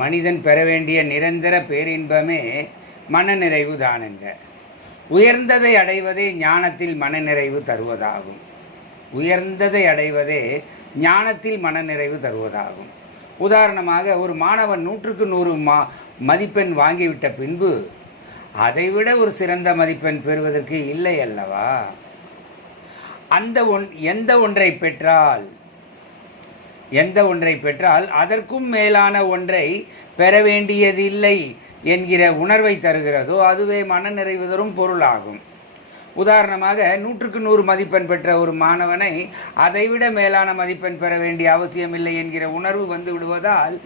மனிதன் பெற வேண்டிய நிரந்தர பேரின்பமே மனநிறைவு தானுங்க. உயர்ந்ததை அடைவதே ஞானத்தில் மனநிறைவு தருவதாகும். உயர்ந்ததை அடைவதே ஞானத்தில் மனநிறைவு தருவதாகும். உதாரணமாக, ஒரு மாணவன் 100க்கு 100 மதிப்பெண் வாங்கிவிட்ட பின்பு அதைவிட ஒரு சிறந்த மதிப்பெண் பெறுவதற்கு இல்லை அல்லவா? எந்த ஒன்றை பெற்றால் அதற்கும் மேலான ஒன்றை பெற வேண்டியதில்லை என்கிற உணர்வை தருகிறதோ அதுவே மனநிறைவு தரும் பொருளாகும். உதாரணமாக, 100க்கு 100 மதிப்பெண் பெற்ற ஒரு மாணவனை அதைவிட மேலான மதிப்பெண் பெற வேண்டிய அவசியமில்லை என்கிற உணர்வு வந்து விடுவதால்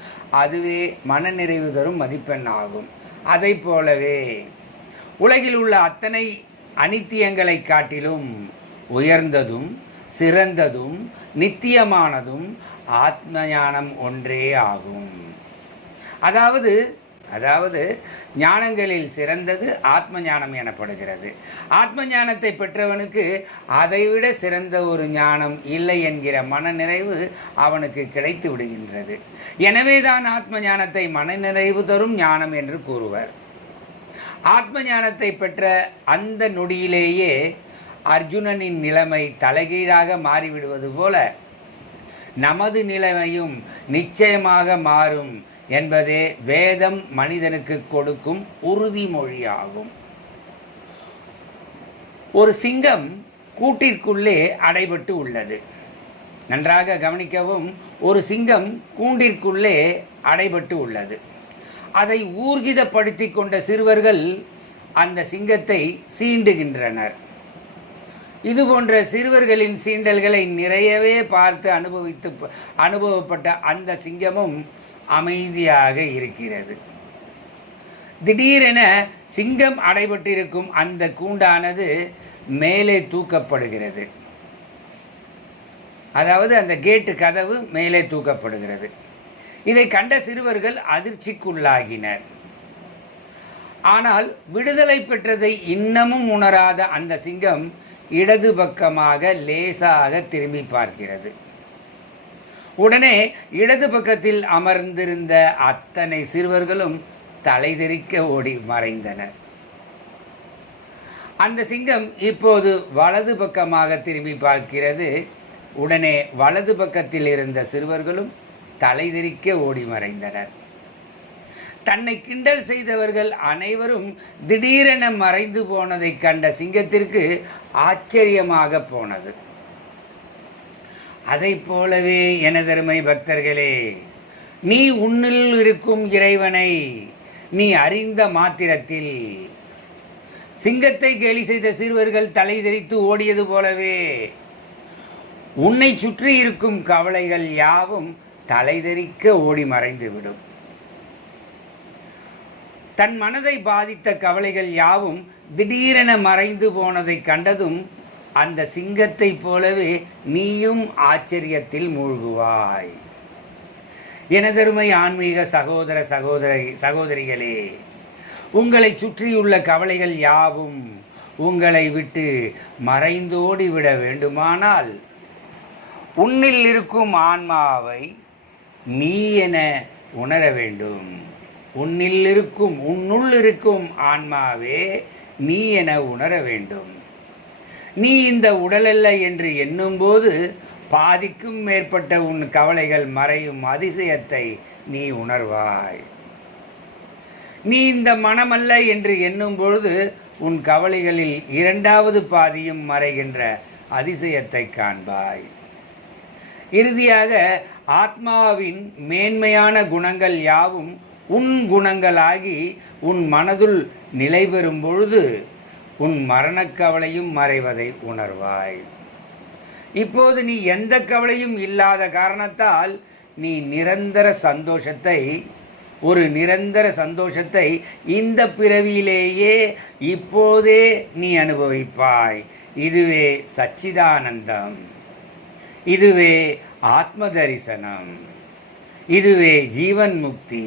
அதுவே மனநிறைவு தரும் மதிப்பெண் ஆகும். அதை போலவே உலகில் உள்ள அத்தனை அனித்தியங்களை காட்டிலும் உயர்ந்ததும் சிறந்ததும் நித்தியமானதும் ஆத்ம ஞானம் ஒன்றே ஆகும். அதாவது ஞானங்களில் சிறந்தது ஆத்ம ஞானம் எனப்படுகிறது. ஆத்ம ஞானத்தை பெற்றவனுக்கு அதைவிட சிறந்த ஒரு ஞானம் இல்லை என்கிற மனநிறைவு அவனுக்கு கிடைத்து விடுகின்றது. எனவேதான் ஆத்ம ஞானத்தை மனநிறைவு தரும் ஞானம் என்று கூறுவர். ஆத்ம ஞானத்தை பெற்ற அந்த நொடியிலேயே அர்ஜுனனின் நிலைமை தலைகீழாக மாறிவிடுவது போல நமது நிலைமையும் நிச்சயமாக மாறும் என்பதே வேதம் மனிதனுக்கு கொடுக்கும் உறுதிமொழியாகும். ஒரு சிங்கம் கூட்டிற்குள்ளே அடைபட்டு உள்ளது. நன்றாக கவனிக்கவும், ஒரு சிங்கம் கூண்டிற்குள்ளே அடைபட்டு உள்ளது. அதை ஊர்ஜிதப்படுத்தி கொண்ட சிறுவர்கள் அந்த சிங்கத்தை சீண்டுகின்றனர். இதுபோன்ற சிறுவர்களின் சீண்டல்களை நிறையவே பார்த்து அனுபவப்பட்ட அந்த சிங்கமும் அமைதியாக இருக்கிறது. திடீரென சிங்கம் அடைபட்டிருக்கும் அந்த கூண்டானது மேலே தூக்கப்படுகிறது. அதாவது அந்த கேட்டு கதவு மேலே தூக்கப்படுகிறது. இதை கண்ட சிறுவர்கள் அதிர்ச்சிக்குள்ளாகினர். ஆனால் விடுதலை பெற்றதை இன்னமும் உணராத அந்த சிங்கம் இடது பக்கமாக லேசாக திரும்பி பார்க்கிறது. உடனே இடது பக்கத்தில் அமர்ந்திருந்த அத்தனை சிறுவர்களும் தலைதெறிக்க ஓடி மறைந்தனர். அந்த சிங்கம் இப்போது வலது பக்கமாக திரும்பி பார்க்கிறது. உடனே வலது பக்கத்தில் இருந்த சிறுவர்களும் தலைதெறிக்க ஓடி மறைந்தனர். தன்னை கிண்டல் செய்தவர்கள் அனைவரும் திடீரென மறைந்து போனதை கண்ட சிங்கத்திற்கு ஆச்சரியமாக போனது. அதை போலவே எனதருமை பக்தர்களே, நீ உன்னில் இருக்கும் இறைவனை நீ அறிந்த மாத்திரத்தில் சிங்கத்தை கேலி செய்த சிறுவர்கள் தலை தெரித்து ஓடியது போலவே உன்னை சுற்றி இருக்கும் கவலைகள் யாவும் தலைதெறிக்க ஓடி மறைந்துவிடும். தன் மனதை பாதித்த கவலைகள் யாவும் திடீரென மறைந்து போனதை கண்டதும் அந்த சிங்கத்தை போலவே நீயும் ஆச்சரியத்தில் மூழ்குவாய். எனதருமை ஆன்மீக சகோதரிகளே, உங்களை சுற்றியுள்ள கவலைகள் யாவும் உங்களை விட்டு மறைந்தோடி விட வேண்டுமானால் உன்னில் இருக்கும் ஆன்மாவை நீ என உணர வேண்டும். உன்னுள் இருக்கும் ஆன்மாவே நீ என உணர வேண்டும். நீ இந்த உடலல்ல என்று எண்ணும்போது பாதிக்கும் மேற்பட்ட உன் கவலைகள் மறையும் அதிசயத்தை நீ உணர்வாய். நீ இந்த மனமல்ல என்று எண்ணும் பொழுது உன் கவலைகளில் 2வது பாதியும் மறைகின்ற அதிசயத்தை காண்பாய். இறுதியாக ஆத்மாவின் மேன்மையான குணங்கள் யாவும் உன் குணங்களாகி உன் மனதுள் நிலை பெறும் பொழுது உன் மரணக்கவலையும் மறைவதை உணர்வாய். இப்போது நீ எந்த கவலையும் இல்லாத காரணத்தால் நீ ஒரு நிரந்தர சந்தோஷத்தை இந்த பிறவியிலேயே இப்போதே நீ அனுபவிப்பாய். இதுவே சச்சிதானந்தம், இதுவே ஆத்ம தரிசனம், இதுவே ஜீவன் முக்தி,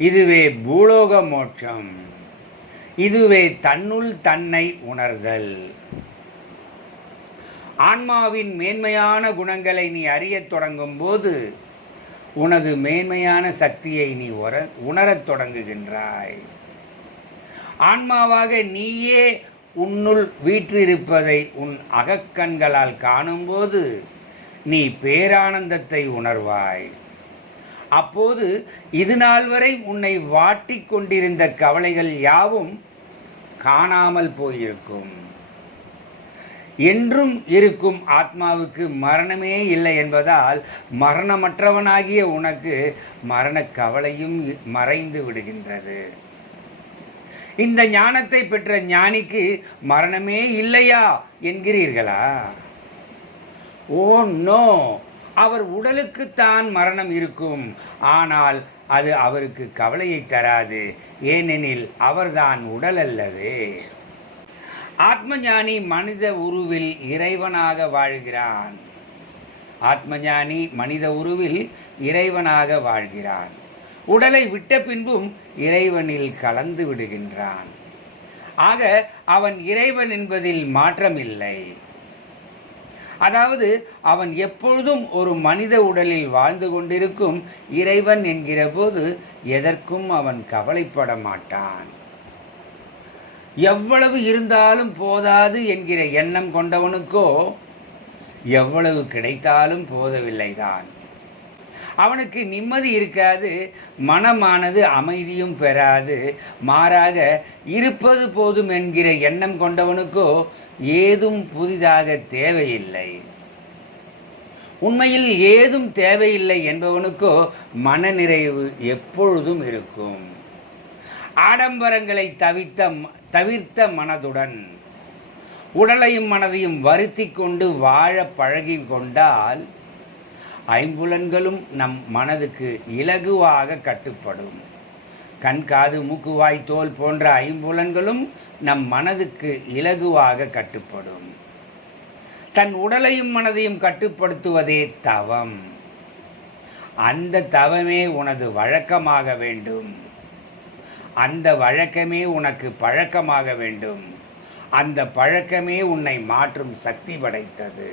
இதுவே பூலோக மோட்சம், இதுவே தன்னுள் தன்னை உணர்தல். ஆன்மாவின் மேன்மையான குணங்களை நீ அறியத் தொடங்கும் போது உனது மேன்மையான சக்தியை நீ உணரத் தொடங்குகின்றாய். ஆன்மாவாக நீயே உன்னுள் வீற்றிருப்பதை உன் அகக்கண்களால் காணும்போது நீ பேரானந்தத்தை உணர்வாய். அப்போது இது நாள் வரை உன்னை வாட்டிக் கொண்டிருந்த கவலைகள் யாவும் காணாமல் போயிருக்கும். என்றும் இருக்கும் ஆத்மாவுக்கு மரணமே இல்லை என்பதால் மரணமற்றவனாகிய உனக்கு மரண கவலையும் மறைந்து விடுகின்றது. இந்த ஞானத்தை பெற்ற ஞானிக்கு மரணமே இல்லையா என்கிறீர்களா? ஓ நோ, அவர் உடலுக்குத்தான் மரணம் இருக்கும், ஆனால் அது அவருக்கு கவலையை தராது, ஏனெனில் அவர்தான் உடல் அல்லவே. ஆத்மஞானி மனித உருவில் இறைவனாக வாழ்கிறான். ஆத்மஞானி மனித உருவில் இறைவனாக வாழ்கிறான். உடலை விட்ட பின்பும் இறைவனில் கலந்து விடுகின்றான். ஆக அவன் இறைவன் என்பதில் மாற்றமில்லை. அதாவது அவன் எப்பொழுதும் ஒரு மனித உடலில் வாழ்ந்து கொண்டிருக்கும் இறைவன் என்கிற போது எதற்கும் அவன் கவலைப்பட மாட்டான். எவ்வளவு இருந்தாலும் போதாது என்கிற எண்ணம் கொண்டவனுக்கோ எவ்வளவு கிடைத்தாலும் போதவில்லைதான். அவனுக்கு நிம்மதி இருக்காது, மனமானது அமைதியும் பெறாது. மாறாக இருப்பது போதும் என்கிற எண்ணம் கொண்டவனுக்கோ ஏதும் புதிதாக தேவையில்லை. உண்மையில் ஏதும் தேவையில்லை என்பவனுக்கோ மனநிறைவு எப்பொழுதும் இருக்கும். ஆடம்பரங்களை தவிர்த்த மனதுடன் உடலையும் மனதையும் வருத்தி கொண்டு வாழ பழகி கொண்டால் ஐம்புலன்களும் நம் மனதுக்கு இலகுவாக கட்டுப்படும். கண், காது, மூக்கு, வாய், தோல் போன்ற ஐம்புலன்களும் நம் மனதுக்கு இலகுவாக கட்டுப்படும். தன் உடலையும் மனதையும் கட்டுப்படுத்துவதே தவம். அந்த தவமே உனது வழக்கமாக வேண்டும். அந்த வழக்கமே உனக்கு பழக்கமாக வேண்டும். அந்த பழக்கமே உன்னை மாற்றும் சக்தி படைத்தது.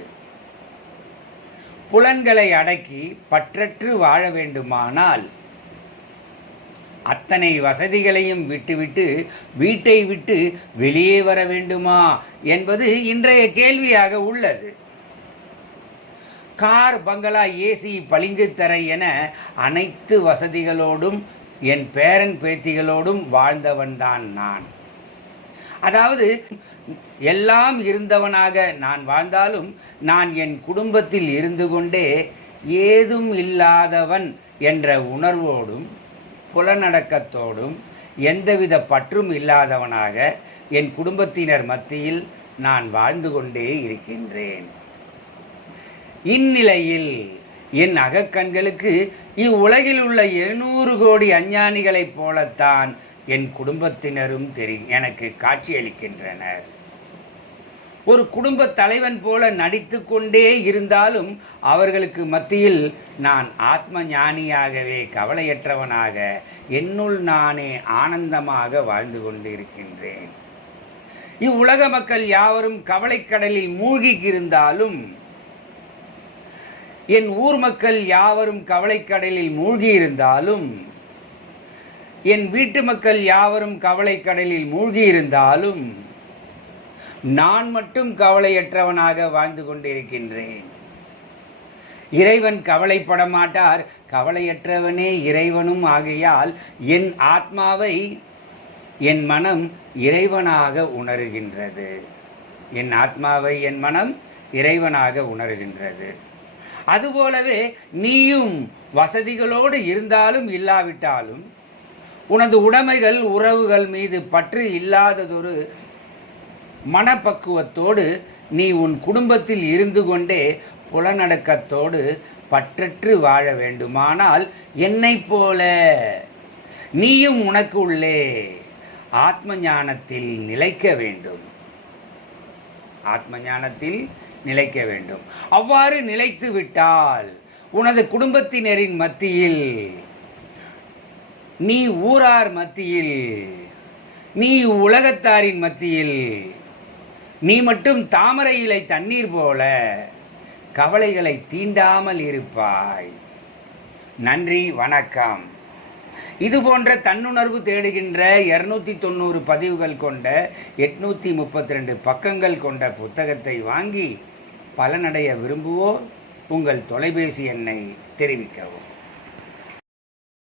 புலன்களை அடக்கி பற்றற்று வாழ வேண்டுமானால் அத்தனை வசதிகளையும் விட்டுவிட்டு வீட்டை விட்டு வெளியே வர வேண்டுமா என்பது இன்றைய கேள்வியாக உள்ளது. கார், பங்களா, ஏசி, பளிங்கு தரை என அனைத்து வசதிகளோடும் என் பேரன் பேத்திகளோடும் வாழ்ந்தவன்தான் நான். அதாவது எல்லாம் இருந்தவனாக நான் வாழ்ந்தாலும் நான் என் குடும்பத்தில் இருந்து கொண்டே ஏதும் இல்லாதவன் என்ற உணர்வோடும் புலனடக்கத்தோடும் எந்தவித பற்றும் இல்லாதவனாக என் குடும்பத்தினர் மத்தியில் நான் வாழ்ந்து கொண்டே இருக்கின்றேன். இந்நிலையில் என் அகக்கண்களுக்கு இவ்வுலகில் உள்ள 700 கோடி அஞ்ஞானிகளைப் போலத்தான் என் குடும்பத்தினரும் எனக்கு காட்சியளிக்கின்றனர். ஒரு குடும்ப தலைவன் போல நடித்து கொண்டே இருந்தாலும் அவர்களுக்கு மத்தியில் நான் ஆத்ம ஞானியாகவே கவலையற்றவனாக என்னுள் நானே ஆனந்தமாக வாழ்ந்து கொண்டிருக்கின்றேன். இவ்வுலக மக்கள் யாவரும் கவலைக்கடலில் மூழ்கி இருந்தாலும், என் ஊர் மக்கள் யாவரும் கவலைக்கடலில் மூழ்கி இருந்தாலும், என் வீட்டு மக்கள் யாவரும் கவலைக்கடலில் மூழ்கி இருந்தாலும் நான் மட்டும் கவலையற்றவனாக வாழ்ந்து கொண்டிருக்கின்றேன். இறைவன் கவலைப்பட மாட்டார். கவலையற்றவனே இறைவனும் ஆகையால் என் ஆத்மாவை என் மனம் இறைவனாக உணர்கின்றது. என் ஆத்மாவை என் மனம் இறைவனாக உணர்கின்றது. அதுபோலவே நீயும் வசதிகளோடு இருந்தாலும் இல்லாவிட்டாலும் உனது உடைமைகள், உறவுகள் மீது பற்று இல்லாததொரு மனப்பக்குவத்தோடு நீ உன் குடும்பத்தில் இருந்து கொண்டே புலனடக்கத்தோடு பற்றற்று வாழ வேண்டுமானால் என்னைப் போல நீயும் உனக்கு உள்ளே ஆத்ம ஞானத்தில் நிலைக்க வேண்டும். ஆத்ம ஞானத்தில் நிலைக்க வேண்டும். அவ்வாறு நிலைத்து விட்டால் உனது குடும்பத்தினரின் மத்தியில், நீ ஊரார் மத்தியில், நீ உலகத்தாரின் மத்தியில் நீ மட்டும் தாமரை இலை தண்ணீர் போல கவலைகளை தீண்டாமல் இருப்பாய். நன்றி, வணக்கம். இது போன்ற தன்னுணர்வு தேடுகின்ற 290 பதிவுகள் கொண்ட 832 பக்கங்கள் கொண்ட புத்தகத்தை வாங்கி பலனடைய விரும்புவோர் உங்கள் தொலைபேசி எண்ணை தெரிவிக்கவும்.